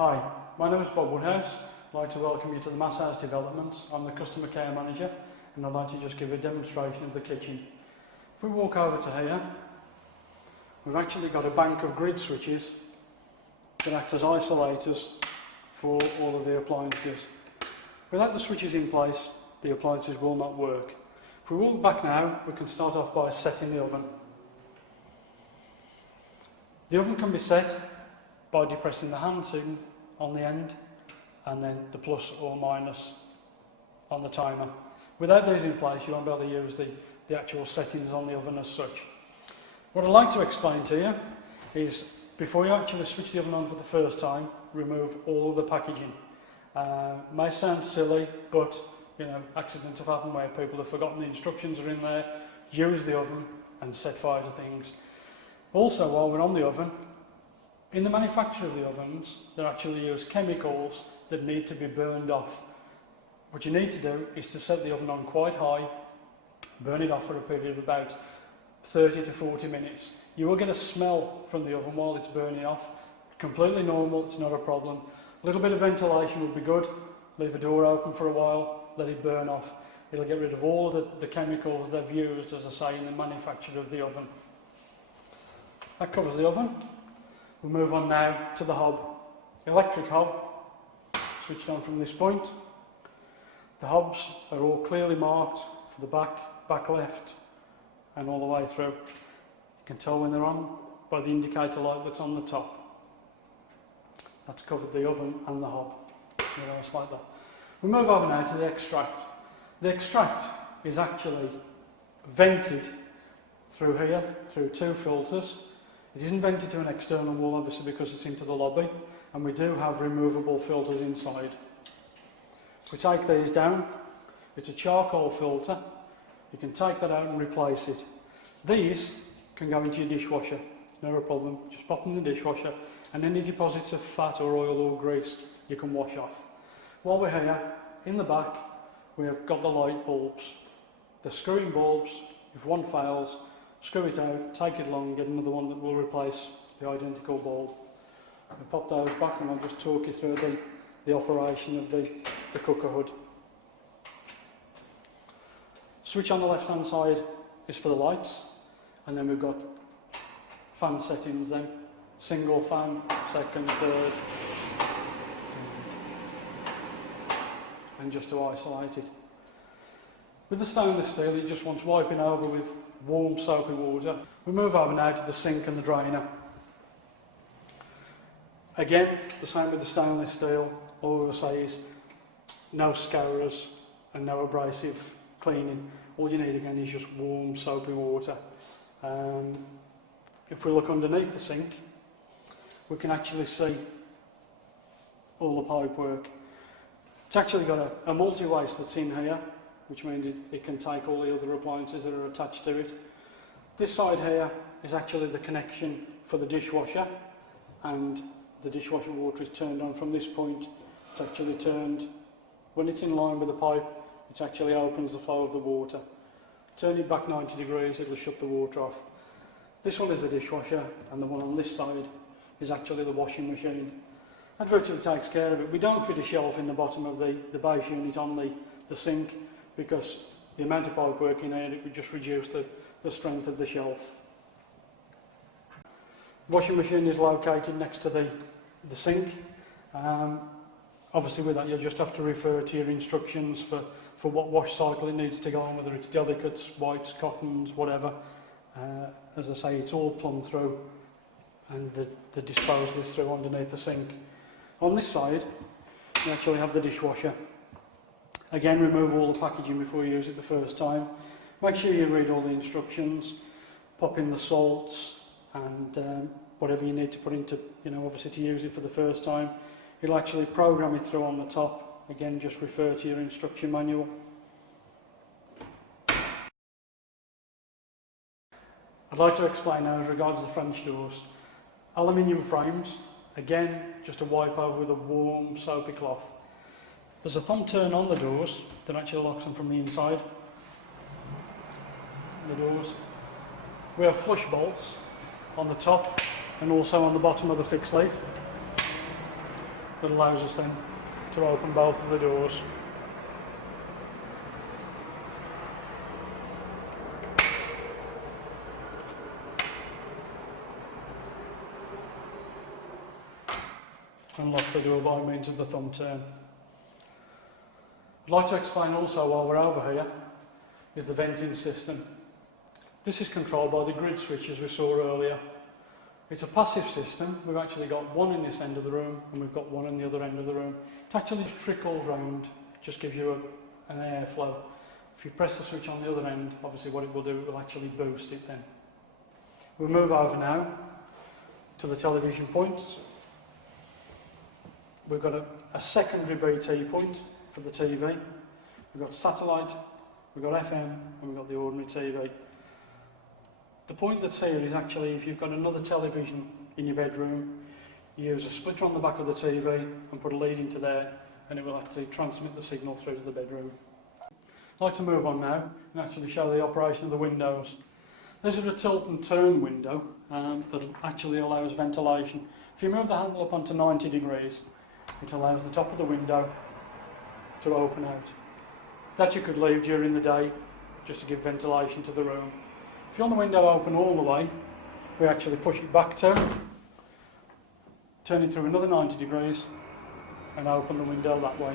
Hi, my name is Bob Woodhouse. I'd like to welcome you to the Masshouse development. I'm the customer care manager and I'd like to just give a demonstration of the kitchen. If we walk over to here, we've actually got a bank of grid switches that act as isolators for all of the appliances. Without the switches in place, the appliances will not work. If we walk back now, we can start off by setting the oven. The oven can be set by depressing the hand sign on the end and then the plus or minus on the timer. Without these in place, you won't be able to use the actual settings on the oven as such. What I'd like to explain to you is before you actually switch the oven on for the first time, remove all the packaging. May sound silly, but accidents have happened where people have forgotten the instructions are in there. Use the oven and set fire to things. Also, while we're on the oven, in the manufacture of the ovens, they actually use chemicals that need to be burned off. What you need to do is to set the oven on quite high, burn it off for a period of about 30 to 40 minutes. You will get a smell from the oven while it's burning off. Completely normal, it's not a problem. A little bit of ventilation would be good. Leave the door open for a while, let it burn off. It'll get rid of all the chemicals they've used, as I say, in the manufacture of the oven. That covers the oven. We'll move on now to the hob. Electric hob, switched on from this point. The hobs are all clearly marked for the back left, and all the way through. You can tell when they're on by the indicator light that's on the top. That's covered the oven and the hob. Just like that. We move over now to the extract. The extract is actually vented through here, through two filters. It isn't vented to an external wall, obviously, because it's into the lobby, and we do have removable filters inside. We take these down. It's a charcoal filter. You can take that out and replace it. These can go into your dishwasher, no problem. Just pop them in the dishwasher, and any deposits of fat or oil or grease you can wash off. While we're here, in the back, we have got the light bulbs. The screw-in bulbs, if one fails, screw it out, take it along, get another one that will replace the identical bulb. I'll pop those back and I'll just talk you through the operation of the cooker hood. Switch on the left hand side is for the lights, and then we've got fan settings then. Single fan, second, third, and just to isolate it. With the stainless steel, it just wants wiping over with warm soapy water. We move over now to the sink and the drainer. Again, the same with the stainless steel. All we'll say is no scourers and no abrasive cleaning. All you need again is just warm soapy water. If we look underneath the sink, we can actually see all the pipe work. It's actually got a multi-waste that's in here, which means it can take all the other appliances that are attached to it. This side here is actually the connection for the dishwasher, and the dishwasher water is turned on from this point. It's actually turned, when it's in line with the pipe, it actually opens the flow of the water. Turn it back 90 degrees, it'll shut the water off. This one is the dishwasher, and the one on this side is actually the washing machine. That virtually takes care of it. We don't fit a shelf in the bottom of the base unit on the sink, because the amount of pipe work in here, it would just reduce the strength of the shelf. The washing machine is located next to the sink. Obviously with that you'll just have to refer to your instructions for what wash cycle it needs to go on, whether it's delicates, whites, cottons, whatever. As I say, it's all plumbed through, and the disposal is through underneath the sink. On this side, you actually have the dishwasher. Again, remove all the packaging before you use it the first time. Make sure you read all the instructions, pop in the salts and whatever you need to put into, obviously to use it for the first time. It'll actually program it through on the top. Again, just refer to your instruction manual. I'd like to explain now as regards the French doors. Aluminium frames, again, just to wipe over with a warm soapy cloth. There's a thumb turn on the doors that actually locks them from the inside. The doors. We have flush bolts on the top and also on the bottom of the fixed leaf. that allows us then to open both of the doors. And lock the door by means of the thumb turn. I'd like to explain also, while we're over here, is the venting system. This is controlled by the grid switches we saw earlier. It's a passive system. We've actually got one in this end of the room and we've got one in the other end of the room. It actually just trickles round, just gives you an airflow. If you press the switch on the other end, obviously what it will do, it will actually boost it then. We'll move over now to the television points. We've got a secondary BT point for the TV. We've got satellite, we've got FM, and we've got the ordinary TV. The point that's here is actually if you've got another television in your bedroom, you use a splitter on the back of the TV and put a lead into there, and it will actually transmit the signal through to the bedroom. I'd like to move on now and actually show the operation of the windows. This is a tilt and turn window that actually allows ventilation. If you move the handle up onto 90 degrees, it allows the top of the window to open out. That you could leave during the day just to give ventilation to the room. If you want the window open all the way, we actually push it back to, turn it through another 90 degrees and open the window that way.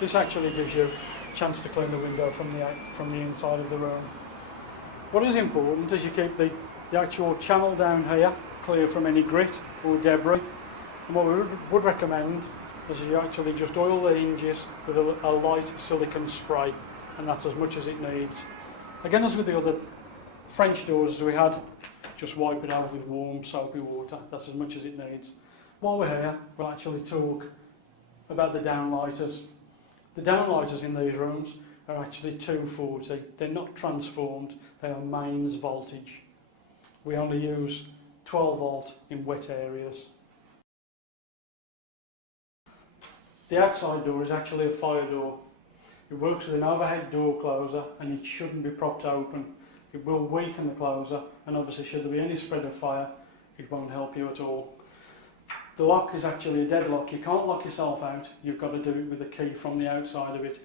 This actually gives you a chance to clean the window from the inside of the room. What is important is you keep the actual channel down here clear from any grit or debris. And what we would recommend is you actually just oil the hinges with a light silicone spray, and that's as much as it needs. Again, as with the other French doors we had, just wipe it out with warm soapy water. That's as much as it needs. While we're here, we'll actually talk about the downlighters. The downlighters in these rooms are actually 240. They're not transformed, they are mains voltage. We only use 12 volt in wet areas. The outside door is actually a fire door. It works with an overhead door closer and it shouldn't be propped open. It will weaken the closer, and obviously should there be any spread of fire, it won't help you at all. The lock is actually a deadlock. You can't lock yourself out, you've got to do it with a key from the outside of it.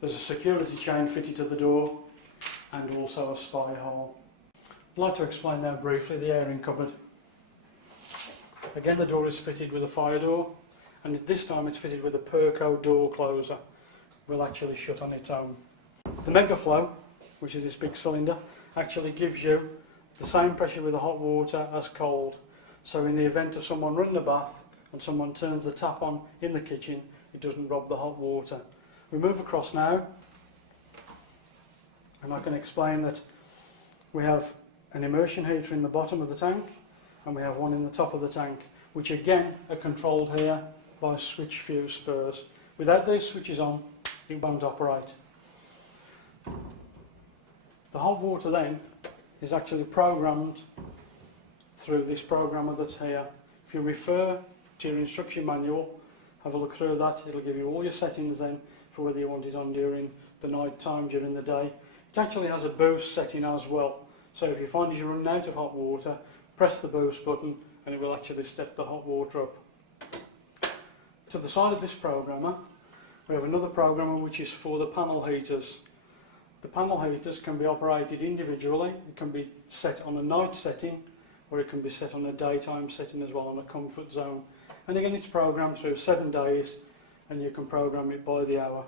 There's a security chain fitted to the door and also a spy hole. I'd like to explain now briefly the airing cupboard. Again, the door is fitted with a fire door, and this time it's fitted with a Perco door closer. Will actually shut on its own. The Megaflow, which is this big cylinder, actually gives you the same pressure with the hot water as cold. So in the event of someone running a bath and someone turns the tap on in the kitchen, it doesn't rob the hot water. We move across now, and I can explain that we have an immersion heater in the bottom of the tank, and we have one in the top of the tank, which again are controlled here by switch fuse spurs. Without these switches on, it won't operate. The hot water then is actually programmed through this programmer that's here. If you refer to your instruction manual, have a look through that, it'll give you all your settings then for whether you want it on during the night time, during the day. It actually has a boost setting as well. So if you find you're running out of hot water, press the boost button and it will actually step the hot water up. To the side of this programmer, we have another programmer which is for the panel heaters. The panel heaters can be operated individually. It can be set on a night setting, or it can be set on a daytime setting as well, on a comfort zone. And again, it's programmed through 7 days, and you can program it by the hour.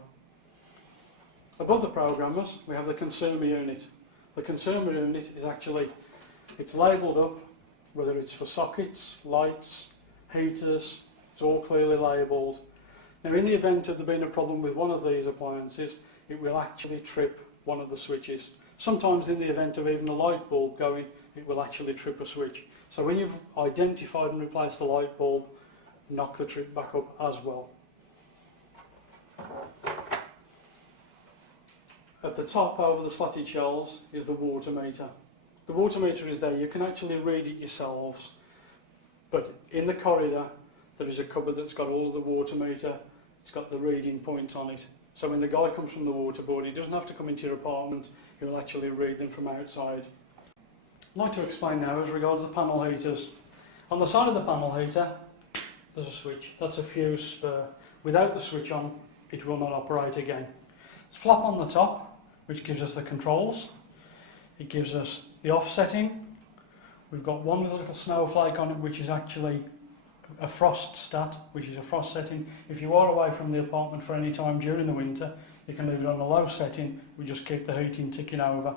Above the programmers, we have the consumer unit. The consumer unit is actually, it's labelled up, whether it's for sockets, lights, heaters, it's all clearly labelled. Now, in the event of there being a problem with one of these appliances, it will actually trip one of the switches. Sometimes in the event of even a light bulb going, it will actually trip a switch. So when you've identified and replaced the light bulb, knock the trip back up as well. At the top over the slotted shelves is the water meter. The water meter is there, you can actually read it yourselves, but in the corridor there is a cupboard that's got all of the water meter. It's got the reading points on it. So when the guy comes from the water board, he doesn't have to come into your apartment, he will actually read them from outside. I'd like to explain now as regards the panel heaters. On the side of the panel heater, there's a switch. That's a fuse spur. Without the switch on, it will not operate again. There's a flap on the top, which gives us the controls. It gives us the off setting. We've got one with a little snowflake on it, which is actually a frost stat, which is a frost setting. If you are away from the apartment for any time during the winter, you can leave it on a low setting. We just keep the heating ticking over.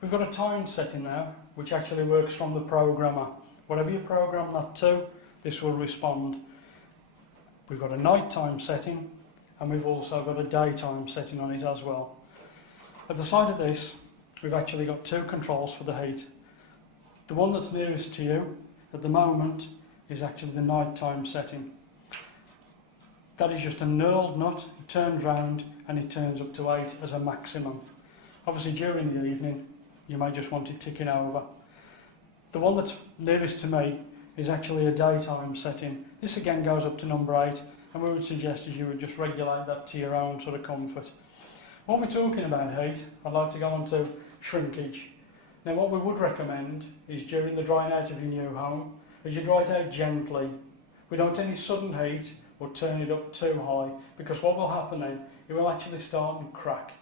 We've got a time setting now, which actually works from the programmer. Whatever you program that to, this will respond. We've got a nighttime setting, and we've also got a daytime setting on it as well. At the side of this, we've actually got two controls for the heat. The one that's nearest to you at the moment is actually the nighttime setting. That is just a knurled nut. It turns round and it turns up to 8 as a maximum. Obviously during the evening you may just want it ticking over. The one that's nearest to me is actually a daytime setting. This again goes up to number 8, and we would suggest as you would just regulate that to your own sort of comfort. When we're talking about heat, I'd like to go on to shrinkage. Now what we would recommend is during the drying out of your new home, as you dry it out gently, we don't want any sudden heat or turn it up too high, because what will happen then, it will actually start and crack.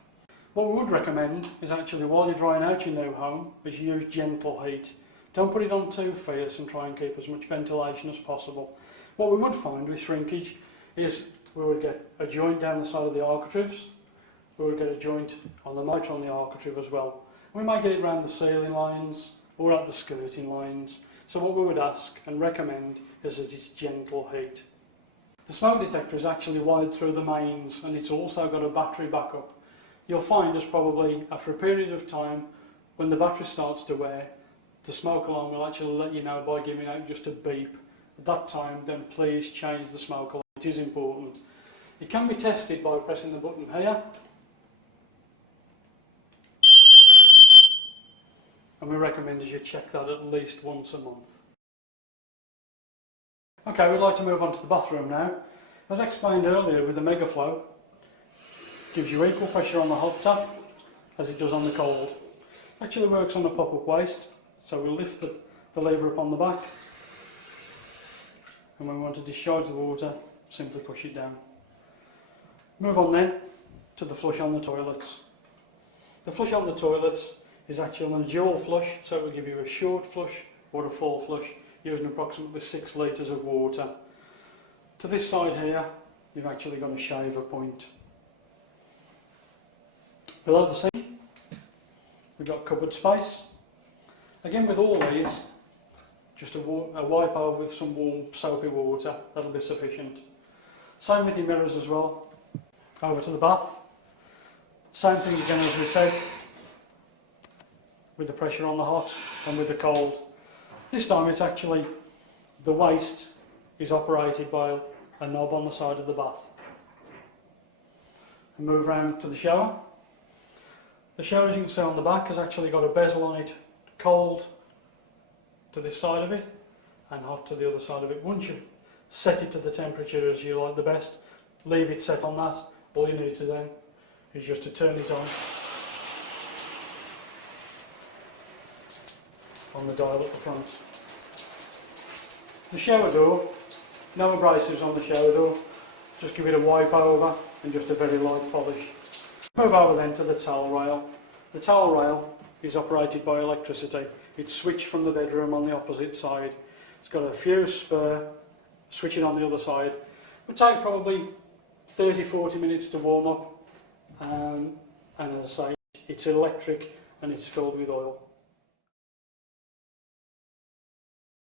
What we would recommend is actually while you're drying out your new home, is you use gentle heat. Don't put it on too fierce and try and keep as much ventilation as possible. What we would find with shrinkage is we would get a joint down the side of the architraves, we would get a joint on the motor on the architrave as well. We might get it around the ceiling lines or at the skirting lines. So what we would ask and recommend is that it's gentle heat. The smoke detector is actually wired through the mains, and it's also got a battery backup. You'll find us probably after a period of time, when the battery starts to wear, the smoke alarm will actually let you know by giving out just a beep. At that time, then please change the smoke alarm. It is important. It can be tested by pressing the button here. And we recommend as you check that at least once a month. Okay, we'd like to move on to the bathroom now. As explained earlier with the Megaflow, gives you equal pressure on the hot tap as it does on the cold. Actually works on a pop-up waste, so we'll lift the lever up on the back, and when we want to discharge the water, simply push it down. Move on then to the flush on the toilets. The flush on the toilets is actually on a dual flush, so it will give you a short flush or a full flush, using approximately 6 litres of water. To this side here, you've actually got a shaver point. Below the sink, we've got cupboard space. Again, with all these, just a wipe over with some warm soapy water, that'll be sufficient. Same with your mirrors as well. Over to the bath. Same thing again as we said, with the pressure on the hot and with the cold. This time it's actually, the waste is operated by a knob on the side of the bath. And move round to the shower. The shower, as you can see on the back, has actually got a bezel on it, cold to this side of it and hot to the other side of it. Once you've set it to the temperature as you like the best, leave it set on that. All you need to then is just to turn it on the dial at the front. The shower door, no abrasives on the shower door, just give it a wipe over and just a very light polish. Move over then to the towel rail. The towel rail is operated by electricity. It's switched from the bedroom on the opposite side. It's got a fuse spur, switch it on the other side. It would take probably 30-40 minutes to warm up, and as I say, it's electric and it's filled with oil.